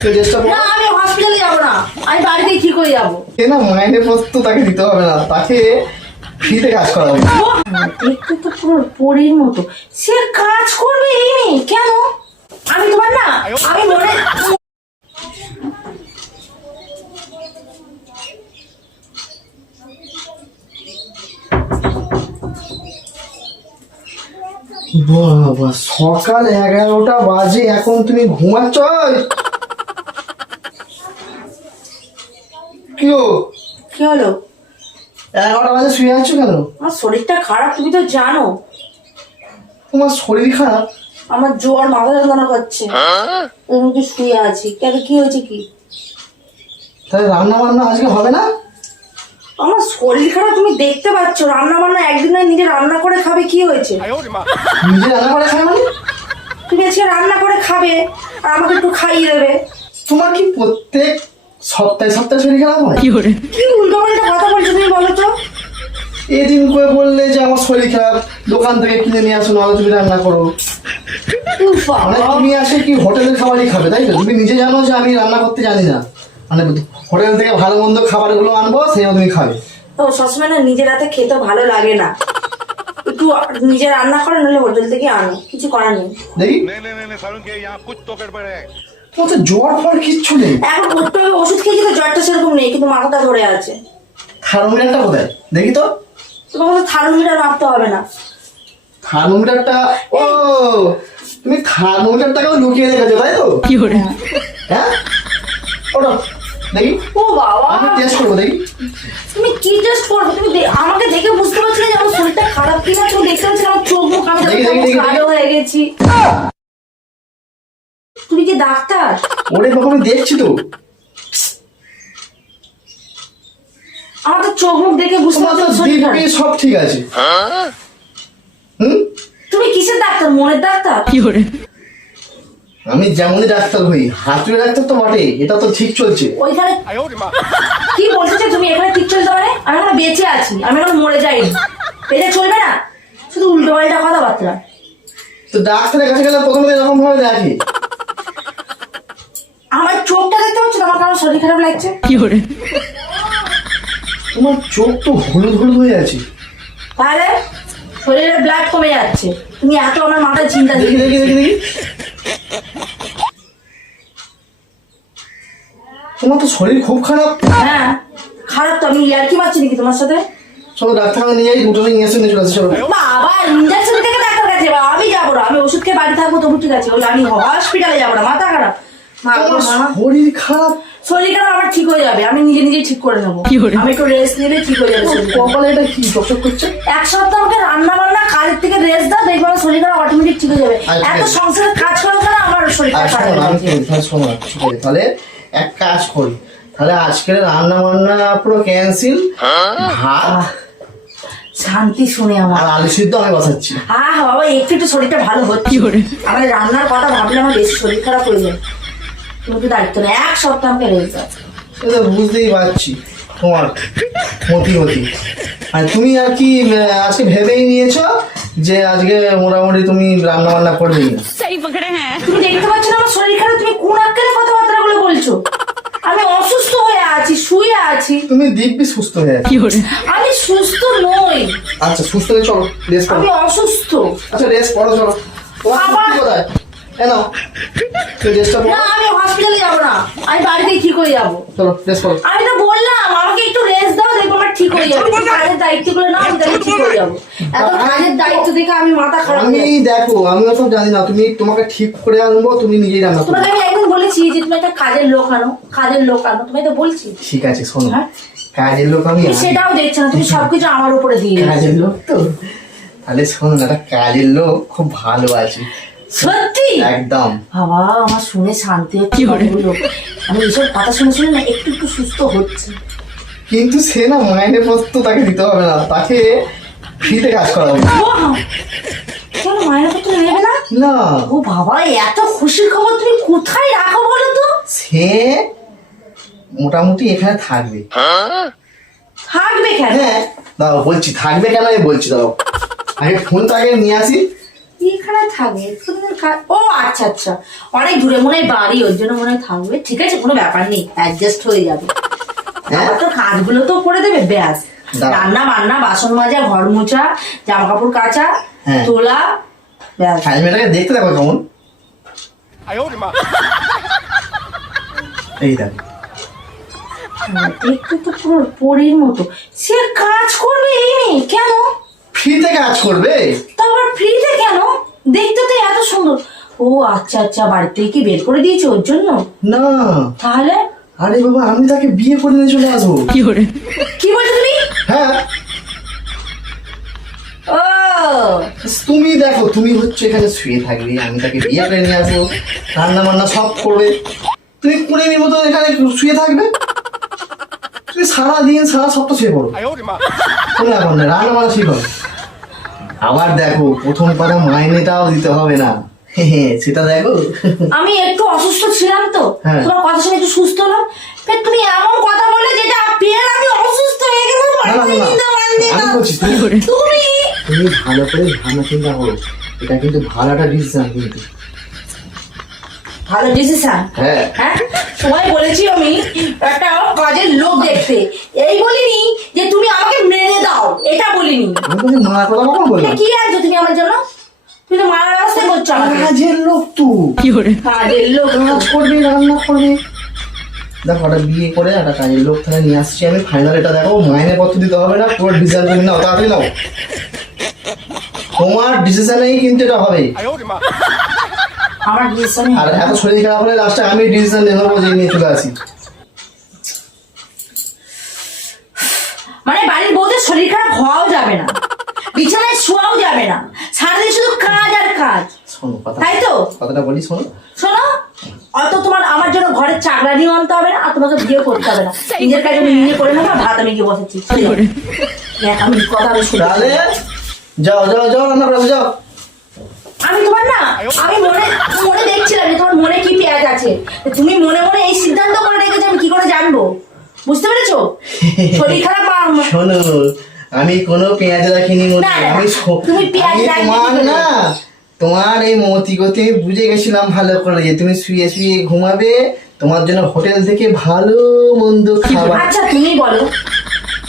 তুই চেষ্টা কর না আমি হসপিটালে যাব না। আমি বাড়িতে ঠিক যাব। সে না মাইনে পোস্ট তাকে দিতে হবে না তাকে ফ্রিতে কাজ করা হবে তো পুরো পরীর মতো। সে কাজ করবে এই কেন? আমি তোমার না আমি মনে বাবা সকাল এগারোটা বাজে এখন তুমি ঘুমাচ্ছ? কি ও কি হলো? এগারোটা বাজে শুয়ে আছো কেন? আমার শরীরটা খারাপ তুমি তো জানো। তোমার শরীর খারাপ? আমার জ্বর মাথা যন্ত্রণা করছে। ওর মধ্যে শুয়ে আছি। কেন কি হয়েছে কি? তাহলে রান্না বান্না আজকে হবে না? আমার শরীর খারাপ তুমি দেখতে পাচ্ছ। রান্না বান্না একদিন না নিজে রান্না করে খাবে কি হয়েছে? নিজে রান্না করে খাবে মানে? তুমি আজকে রান্না করে খাবে আর আমাকে একটু খাইয়ে দেবে। তোমার কি প্রত্যেক সপ্তাহে সপ্তাহে শরীর খারাপ হয়? কি উল্টো পাল্টা কথা বলছো তুমি বলো তো? এদিন করে বললে যে আমার শরীর খারাপ দোকান থেকে কিনে নিয়ে আসো নাহলে তুমি রান্না করো। মানে বাবা। তুমি আসে কি হোটেলের খাবারই খাবে তাই তো? তুমি নিজে জানো যে আমি রান্না করতে জানি না। মানে হোটেল থেকে ভালো মন্দ খাবারগুলো আনব সেও তুমি খাবে। তো সবসময় না নিজের হাতে খেতে ভালো লাগে না। একটু নিজে রান্না করে নাহলে হোটেল থেকে আনো। কিছু করার নেই। দেখি। তোমার তো জ্বর ফল কিচ্ছু নেই। এখন করতে হবে ওষুধ খেয়ে তো জ্বরটা সেরকম নেই কিন্তু মাথাটা ধরে আছে। থার্মোমিটারটা কোথায়? দেখি তো। তোমার কাছে থার্মোমিটার রাখতে হবে না। থার্মোমিটারটা ও তুমি থার্মোমিটারটাকে লুকিয়ে রেখেছো তাই তো? কি করে? হ্যাঁ? ওটা দেখি। ও বাবা। আমি টেস্ট করব দেখি। তুমি কি টেস্ট করবে? তুমি আমাকে দেখে বুঝতে পারছিলে যে আমার শরীরটা খারাপ কিনা। তুমি দেখতে পাচ্ছিলে আমার চোখ মুখ কালো হয়ে গেছি। তুমি কি ডাক্তার? ওরে বাবা আমি দেখছি তো। আমার তো চোখ মুখ দেখে বুঝতে সব ঠিক আছে। তুমি কিসের ডাক্তার? মনের ডাক্তার? আমি যেমনই ডাক্তার হই হাতুড়ে ডাক্তার তো বটে এটা তো ঠিক চলছে। ওইখানে কি বলছো যে তুমি এখানে ঠিক চলতে পারে? আমি এখন বেঁচে আছি আমি এখন মরে যাইনি। এটা চলবে না? শুধু উল্টো পাল্টা কথাবার্তা। তো ডাক্তারের কাছে গেলে প্রথমে এরকম ভাবে দেখে। আমার চোখটা দেখতে পাচ্ছ আমার কারণ শরীর খারাপ লাগছে। কি করে? তোমার চোখ তো হলুদ হলুদ হয়ে আছে। তাহলে শরীরের ব্লাড কমে যাচ্ছে। তুমি এত আমার মাথায় চিন্তা দেখি দেখি দেখি দেখি। তোমার তো শরীর খুব খারাপ। হ্যাঁ খারাপ তো। আমি ইয়ার কি মারছি নাকি তোমার সাথে? চলো ডাক্তার নিয়ে যাই দুটো ইঞ্জেকশন নিয়ে চলে আসে চলো। বাবা ইঞ্জেকশন থেকে ডাক্তার কাছে যাব আমি যাব না। আমি ওষুধ খেয়ে বাড়ি থাকব তবু ঠিক আছে। আমি হসপিটালে যাব না। মাথা খারাপ। শরীর খারাপ। শরীর খারাপ আমার ঠিক হয়ে যাবে আমি নিজে নিজে ঠিক করে নেব। আমি একটু রেস্ট নিলে ঠিক হয়ে যাবে কপালে এটা কি চকচক করছে? এক সপ্তাহ আমাকে রান্না বান্না কাজের থেকে রেস্ট দাও দেখব আমার শরীর খারাপ অটোমেটিক ঠিক হয়ে যাবে। আচ্ছা, এত। সংসারের কাজ কারণে আমার শরীরটা আর খারাপ তাহলে এক কাজ করি। তাহলে আজকের রান্না বান্না পুরো ক্যান্সেল ভাত শান্তি শুনে আমার। আর আলু সিদ্ধ আমি বসাচ্ছি। হ্যাঁ হ্যাঁ বাবা একটু একটু শরীরটা ভালো হচ্ছে। আমার রান্নার কথা ভাবলে আমার বেশি শরীর খারাপ হয়ে যায়। দায়িত্ব নেই এক সপ্তাহ আমাকে সেটা বুঝতেই পারছি তোমার মতি মতি আর তুমি আর কি আজকে ভেবেই নিয়েছো যে আজকে মোটামুটি তুমি রান্না বান্না করবে না? তুমি দেখতে পাচ্ছ না আমার শরীর খারাপ? তুমি কোন আক্কেলে কথাবার্তা গুলো বলছো? আমি অসুস্থ হয়ে আছি শুয়ে আছি। তুমি দিব্যি সুস্থ হয়ে আছো। আমি সুস্থ নই। আচ্ছা সুস্থ হয়ে চলো রেস্ট করো। আমি অসুস্থ। আচ্ছা রেস্ট করো চলো। তোমার আবার? কোথায়? এ নাও তুমি রেস্টটা না আমি হসপিটালে যাব না। আমি বাড়িতেই ঠিক হয়ে যাব। চলো আমি তো বললাম আমাকে একটু রেস্ট দাও আমার ঠিক হয়ে যাবে। কাজের না আমি ঠিক হয়ে যাব। এত কাজের দায়িত্ব দেখে আমি মাথা খারাপ আমি দেখো আমি সব জানি না। তুমি তোমাকে ঠিক করে আনব তুমি নিজেই রান্না তোমাকে আমি একদিন বলেছি যে তুমি একটা কাজের লোক আনো কাজের লোক আনো। তুমি তো বলছি। ঠিক আছে শোনো। হ্যাঁ? কাজের লোক আমি সেটাও দেখছ না তুমি সবকিছু আমার উপরে দিয়ে কাজের লোক তো। তাহলে শোনো না কাজের লোক খুব ভালো আছে। সত্যি? একদম। বাবা আমার শুনে শান্তি হচ্ছে কথাগুলো। আমি এইসব কথা শুনে শুনে না একটু একটু সুস্থ হচ্ছে। কিন্তু সে না মাইনে তো তাকে দিতে হবে না। তাকে ফ্রিতে কাজ করা হবে কেন মায়ের পত্র নেবে না? না। ও বাবা এত খুশির খবর তুমি কোথায় রাখো বলো তো? সে মোটামুটি এখানে থাকবে। থাকবে কেন? হ্যাঁ দাঁড়াও বলছি থাকবে কেন আমি বলছি দাঁড়াও। আগে ফোনটা আগে নিয়ে আসি। এখানে ও আচ্ছা আচ্ছা। অনেক দূরে মনে হয় বাড়ি ওর জন্য মনে থাকবে। ঠিক আছে কোনো ব্যাপার নেই অ্যাডজাস্ট হয়ে যাবে। হ্যাঁ? তো কাজগুলো তো করে দেবে ব্যাস। রান্না বান্না বাসন মাজা ঘর জামা কাপড় কাচা হ্যাঁ। তোলা ব্যাস। মেয়েটাকে দেখতে দেখো কেমন। এই দেখো। তো পুরো মতো। সে কাজ করবে কেন? ফিতে কাজ করবে? কেন? দেখতে তো এত সুন্দর। ও আচ্ছা আচ্ছা বাড়িতে কি বের করে দিয়েছে ওর জন্য? না। তাহলে? আরে বাবা আমি তাকে বিয়ে করে নিয়ে চলে আসব। কি করে? কি বলছো তুমি? হ্যাঁ। তুমি দেখো তুমি হচ্ছে এখানে শুয়ে থাকবে আমি তাকে বিয়ে করে নিয়ে আসব রান্না বান্না সব করবে। তুমি করে নিব তো এখানে শুয়ে থাকবে? তুমি সারা দিন সারা সপ্তাহ শুয়ে পড়ো। কোনো রান্না বান্না শিখো আবার দেখো প্রথম কথা মাইনেটাও দিতে হবে না। সেটা দেখো। আমি একটু অসুস্থ ছিলাম তো হ্যাঁ। তোমার কথা শুনে একটু সুস্থ হলাম ফের তুমি এমন কথা বলে যেটা পেয়ে আমি অসুস্থ হয়ে গেলাম তুমি- তুমি ভালো করে ভাবনা চিন্তা করো। এটা কিন্তু ভাড়াটা ডিসিশন কিন্তু। ভালো ডিসিশন হ্যাঁ। হ্যাঁ? তোমায় বলেছি আমি একটা কাজের লোক দেখতে এই বলিনি যে তুমি আমাকে মেরে দাও এটা বলিনি আমার কাজের লোক তুই কি লোক। কাজ করবি রান্না করবি। ওটা বিয়ে করে একটা লোক নিয়ে আসছি আমি। ফাইনাল এটা দেখো মাইনে পত্র দিতে হবে না পুরো না কিন্তু এটা ডিসিশন এত শরীর খারাপ হলে লাস্টে আমি ডিসিশন নেব যে নিয়ে চলে আসি। তাই তো? কথাটা বলি শোনো। শোনো অত তোমার আমার জন্য ঘরের চাকরানিও আনতে হবে না আর তোমাকে বিয়ে করতে হবে না। নিজের কাজে আমি নিজে করে নেব ভাত আমি গিয়ে বসেছি চলে যাও। দেখ, আমি কথা আমি শুনে। যাও যাও যাও রান্না করো যাও। আমি তোমার না আমি মনে মনে দেখছিলাম যে তোমার মনে কি পেঁয়াজ আছে। তুমি মনে মনে এই সিদ্ধান্ত করে রেখেছো আমি কি করে জানব? বুঝতে পেরেছ? শরীর খারাপ শোনো আমি কোনো পেঁয়াজ রাখিনি আমি তুমি পেঁয়াজ করে? না তোমার এই মতি গতি বুঝে গেছিলাম ভালো করে যে তুমি শুয়ে শুয়ে ঘুমাবে তোমার জন্য হোটেল থেকে ভালো মন্দ খাবার। আচ্ছা তুমি বলো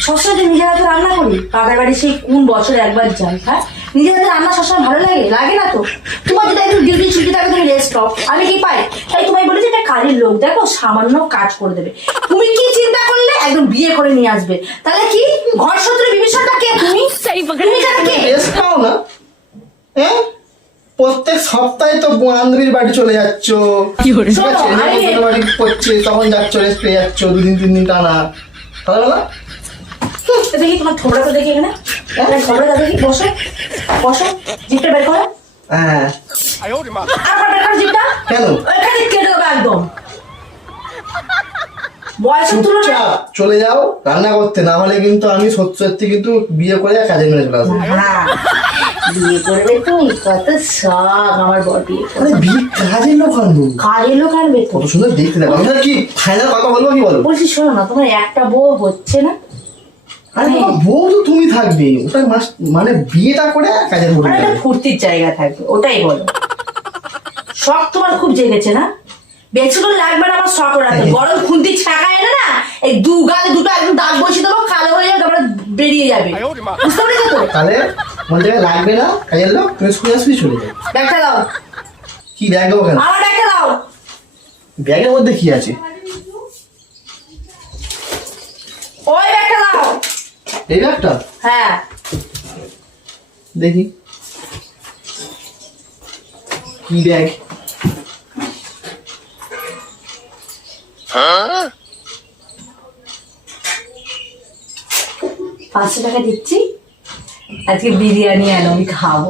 সবসময় তো নিজের হাতে রান্না করি? কাকার বাড়ি সেই কোন বছরে একবার যাই হ্যাঁ? নিজের হাতে রান্না সবসময় ভালো লাগে? লাগে না তো? তোমার যদি একটু ডিউটি ছুটি থাকে তুমি রেস্ট পাও আমি কি পাই? তাই তোমায় যে একটা কাজের লোক দেখো সামান্য কাজ করে দেবে। তুমি কি চিন্তা করলে? একদম বিয়ে করে নিয়ে আসবে। তাহলে কি? ঘর শত্রু বিভীষণটা কে তুমি? তুমি কে? রেস্ট পাও না। হ্যাঁ? প্রত্যেক সপ্তাহে তো বান্ধবীর বাড়ি চলে যাচ্ছ। বাড়ি পড়ছে তখন যাচ্ছ রেস্ট পেয়ে যাচ্ছ দুদিন তিন দিন টানা। দেখি হ্যাঁ? হ্যাঁ। কেন? কেটে একদম। চলে যাও রান্না করতে। না হলে কিন্তু আমি সত্যি সত্যি কিন্তু বিয়ে করে কাজে মেরে চলে আসব। শখ তোমার মানে বিয়েটা করে কাজের মানে ফুর্তির জায়গা থাকবে ওটাই বলো। তোমার খুব জেগেছে না? বেশিক্ষণ লাগবে না আমার শখ ওড়াতে। গরম খুন্তি ছাকা এলে না এই দু গাল দুটো একদম দাগ বসিয়ে দেবো কালো হয়ে যাবে তারপরে বেরিয়ে যাবে। বুঝতে পেরেছ তো? তাহলে মন জায়গায় লাগবে না কাজের লোক তুমি শুয়ে শুয়ে চলে যাবে ব্যাগটা দাও। কি ব্যাগ দেবো কেন আমার ব্যাগটা দাও। ব্যাগের মধ্যে কি আছে? ওই ব্যাগটা দাও। এই ব্যাগটা? হ্যাঁ। দেখি। কি ব্যাগ? পাঁচশো টাকা দিচ্ছি। আজকে বিরিয়ানি আনো আমি খাব।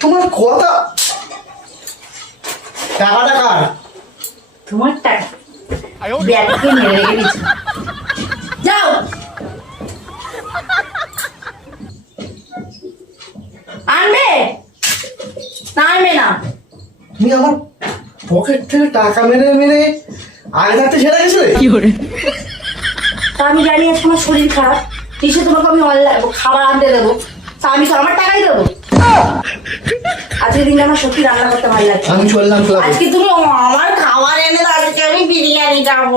তোমার কথা টাকা তোমার টাকা। মেরে রেখে দিচ্ছি যাও। আনবে? না আনবে না। তুমি আমার পকেট থেকে টাকা মেরে মেরে আগে থাকতে ছেড়ে গেছিলে কি করে? আমি জানি আজকে আমার শরীর খারাপ। এসে তোমাকে আমি অনলাইন খাবার আনতে দেবো। তা আমি তো আমার টাকাই দেবো। আজকে দিন আমার সত্যি রান্না করতে ভালো লাগছে আমি চললাম ক্লাবে আজকে তুমি আমার খাবার এনে দাও আজকে আমি বিরিয়ানি খাব।